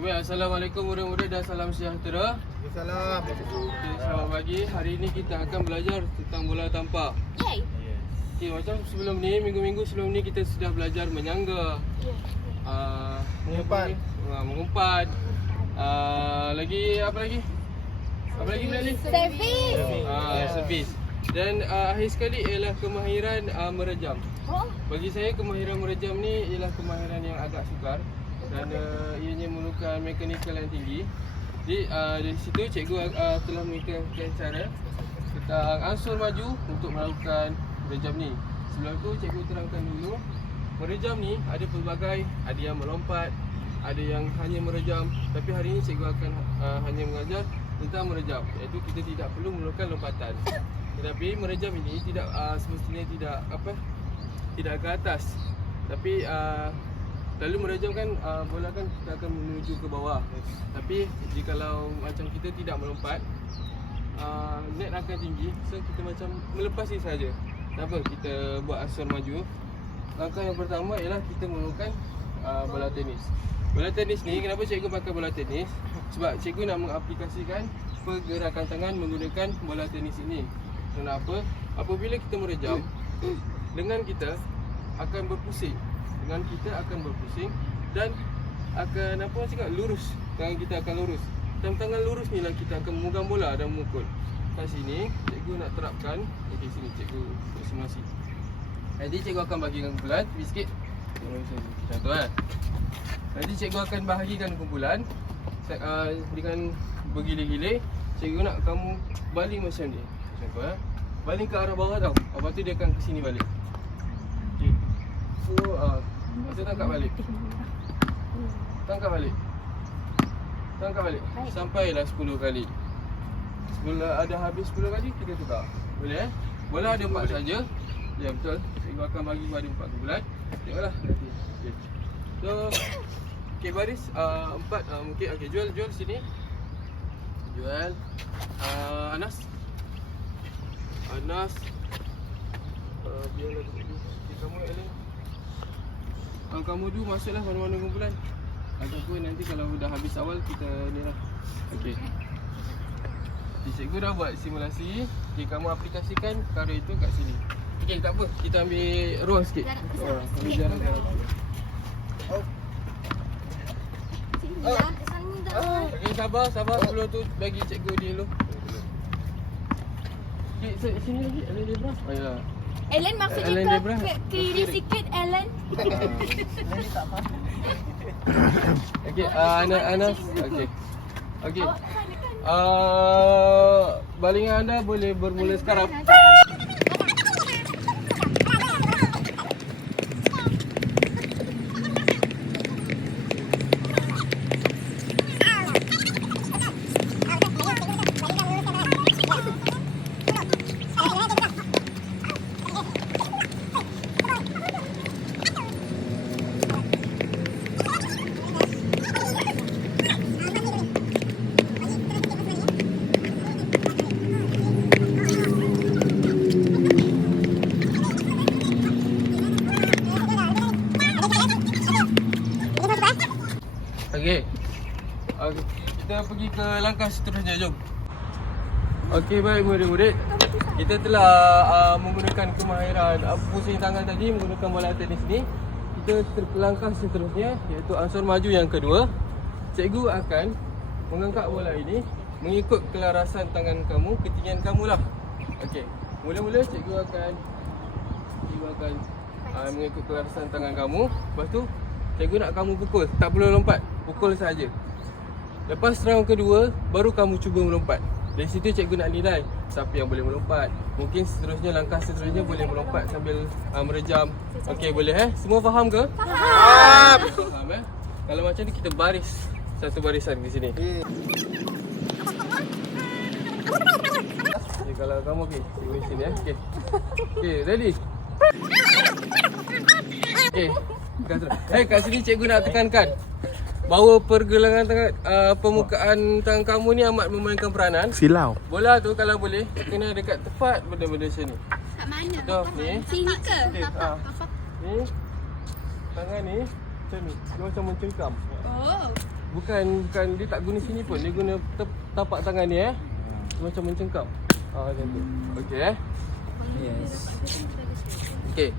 baik. Assalamualaikum murid-murid dan salam sejahtera. Salam. Okay, selamat pagi. Hari ini kita akan belajar tentang bola tampar. Yay. Okay, macam sebelum ni, minggu-minggu sebelum ni kita sudah belajar menyangga, Mengumpat. mengumpat. Lagi apa lagi? Apa lagi benda ni? Servis. Servis. Dan akhir sekali ialah kemahiran merejam. Oh, Bagi saya kemahiran merejam ni ialah kemahiran yang agak sukar dan ianya memerlukan mekanikal yang tinggi. Jadi dari situ cikgu telah memberikan cara tentang ansur maju untuk melakukan merejam ni. Sebelum tu cikgu terangkan dulu, merejam ni ada pelbagai, ada yang melompat, ada yang hanya merejam. Tapi hari ini cikgu akan hanya mengajar tentang merejam, iaitu kita tidak perlu memerlukan lompatan. Tetapi merejam ini tidak semestinya tidak ke atas. Tapi lalu merejam kan bola kan kita akan menuju ke bawah. Tapi jikalau macam kita tidak melompat, net akan tinggi, so kita macam melepasi saja. Kenapa kita buat ansur maju? Langkah yang pertama ialah kita menggunakan bola tenis. Bola tenis ni, kenapa cikgu pakai bola tenis? Sebab cikgu nak mengaplikasikan pergerakan tangan menggunakan bola tenis ini. Kenapa? Apabila kita merejam, lengan kita akan berpusing. Lengan kita akan berpusing dan akan lurus. Tangan kita akan lurus. Dan tangan lurus ni lah kita akan memegang bola dan memukul. Kat sini cikgu nak terapkan. Okey, sini cikgu simulasi. Jadi cikgu akan bahagikan kumpulan sikit. Contoh Nanti cikgu akan bahagikan kumpulan dengan bergilir-gilir. Cikgu nak kamu baling macam ni. Contoh baling ke arah bawah tau. Lepas tu dia akan ke sini balik. Okey. So lepas tu tangkap balik. Tangkap balik. Tangkap balik. Sampailah 10 kali. Bila ada habis 10 kali kita tukar. Boleh Bola ada 4 saja. Ya betul. Cikgu akan bagi pada 4 kumpulan. Tengoklah nanti. Okey. So okey baris 4 mungkin okey jual sini. Jual Anas. Biarlah dulu. Okay, kamu Ellen. Kamu dulu masuklah mana-mana kumpulan. Ataupun nanti kalau dah habis awal kita ni lah. Okey. Cikgu dah buat simulasi. Okey, kamu aplikasikan perkara itu kat sini. Okey, tak apa. Kita ambil ruang sikit. Ambil jarak. Okey, sabar. Sebelum tu bagi cikgu dia dulu. Okey, sini lagi. Ellen Debra. Oh ya. Ellen maksudnya Ellen ke Debra. kiri sikit, Ellen. Okey, Anas. Okey. Okey. Balingan anda boleh bermula sekarang. Okey. Kita pergi ke langkah seterusnya, jom. Okey, baik murid-murid. Kita telah menggunakan kemahiran pusing tangan tadi menggunakan bola tenis ni. Kita ke langkah seterusnya iaitu ansur maju yang kedua. Cikgu akan mengangkat bola ini mengikut kelarasan tangan kamu, ketinggian kamu lah. Okey. Mula-mula cikgu akan mengikut kelarasan tangan kamu. Lepas tu cikgu nak kamu pukul, tak perlu lompat, pukul saja. Lepas round kedua, baru kamu cuba melompat. Dari situ cikgu nak nilai siapa yang boleh melompat. Mungkin seterusnya, langkah seterusnya boleh melompat sambil merejam. Okey, boleh Semua faham ke? Faham. Faham Kalau macam ni kita baris satu barisan di sini. Okay, kalau kamu cikgu di sini Okey, ready? Okey. Kat sini cikgu nak tekankan bahawa pergelangan tangan, permukaan tangan kamu ni amat memainkan peranan. Silau. Bola tu kalau boleh kena dekat tepat benda-benda macam ni. Kat mana? Dah ni. Sini ke? Ni tangan ni macam ni. Dia macam mencengkam. Oh. Bukan dia tak guna sini pun. Dia guna tapak tangan ni macam mencengkap. Macam tu. Okey Yes. Okey.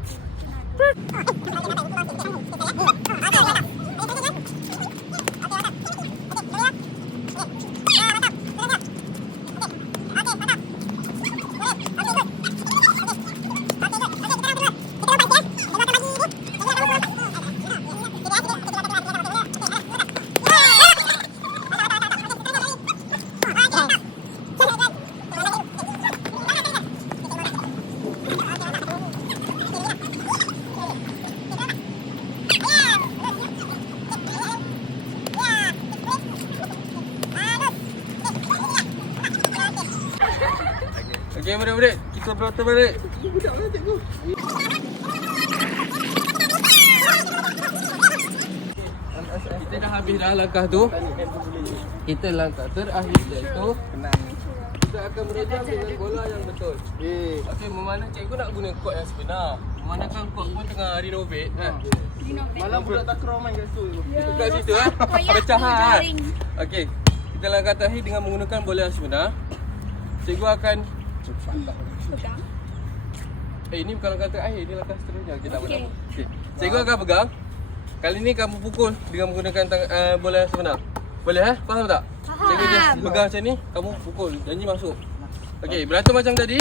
Okey murid-murid, kita berotot balik. Kita dah habis dah langkah tu. Kita langkah terakhir iaitu kita akan merejam dengan bola yang betul. Okey, memandang cikgu nak guna kod yang sebenar. Memandangkan kod pun tengah renovate kan. Malam budak takraw main kat situ. Kat situ pecah kan. Okey, kita langkah terakhir dengan menggunakan bola yang sebenar. Cikgu akan ini bukan langkah terakhir, ini langkah seterusnya. Kita okay. Okey. Cikgu akan pegang. Kali ni kamu pukul dengan menggunakan bola yang sebenar. Boleh Faham tak? Faham. Cikgu just pegang macam ni, kamu pukul. Janji masuk. Okey, beratur macam tadi.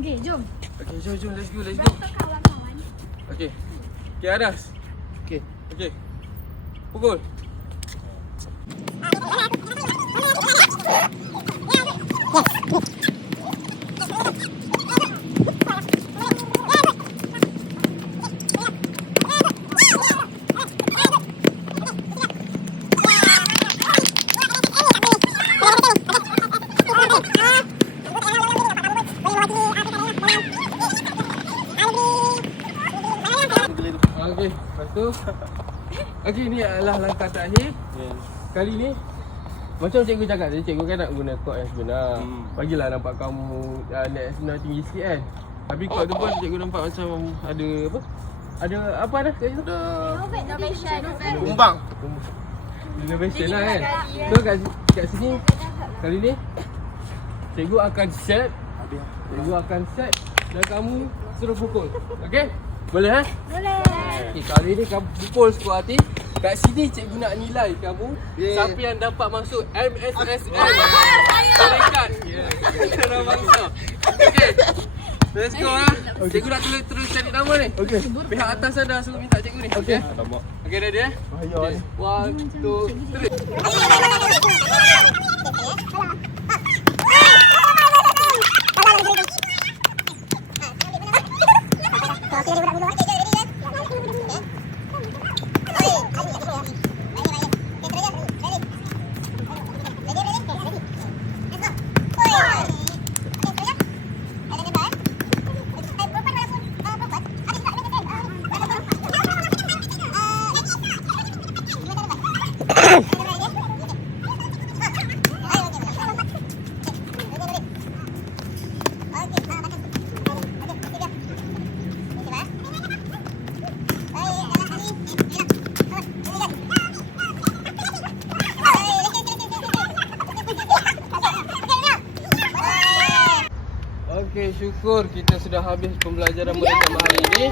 Okey, jom. Okey, jom let's go. Beratur kawan-kawan. Okey. Okey, Anas. Okey. Pukul. Okey, lepas tu okey, ni adalah langkah terakhir. Kali ni macam cikgu cakap tadi, cikgu kan nak guna kod yang sebenar. Bagilah nampak kamu net yang sebenar tinggi sikit kan. Tapi kod tu pun cikgu nampak macam ada apa? Ada apa dah kat situ? Innovation. Kumbang. Innovation lah kan. So kat sini kali ni cikgu akan set. Cikgu akan set dan kamu suruh pukul. Okey? Boleh Boleh. Okey, kali ni kamu pukul sekuat hati. Kat sini cikgu nak nilai kamu siapa yang dapat masuk MSSN. Syarikat. Kita dah bangsa. Okey. Let's go Cikgu nak terus cari nama ni. Okey. Pihak atas dah suruh minta cikgu ni. Okey. Okey, ready Bahaya ni. 1, 2, 3. Okey, syukur kita sudah habis pembelajaran mereka hari ini.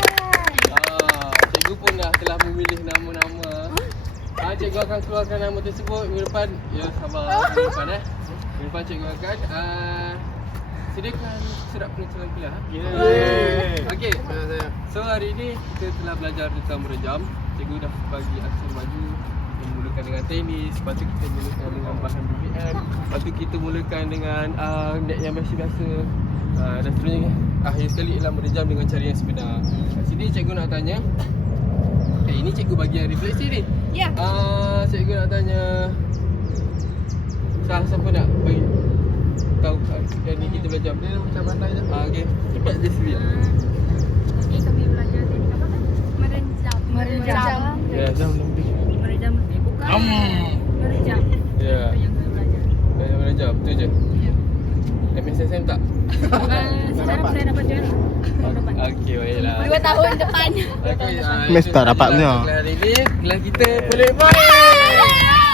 Cikgu pun telah memilih nama-nama. Cikgu akan keluarkan nama tersebut minggu depan. Ya, sabar minggu depan Minggu depan cikgu akan sediakan surat penutusan kuliah. Okey. So hari ini kita telah belajar tentang merejam. Cikgu dah bagi aksar maju. Mulakan dengan tenis, lepas tu kita mulakan dengan bahan BBM, lepas tu kita mulakan dengan net yang biasa-biasa, dan seterusnya. Akhir sekali ialah merejam dengan cara yang sebenar. Kat sini cikgu nak tanya, ini cikgu bagi yang refleksi ni. Ya. Cikgu nak tanya, siapa nak bagi tahu yang ni kita belajar? Dia macam pandai je. Okey, cepat je sikit. Okey, kami belajar teknik apa kan? Merejam. Ya, jam lebih. Merejam lebih. Bukan. Merejam. Ya. Itu yang kami belajar. Merejam, tu je. Ya. MSSM tak? Sekarang saya dapat juara. Tahun depan. Okey, baiklah. 2 tahun depan. Okey, Mes tak dapat punya. Kelas hari ni, kelas kita boleh main.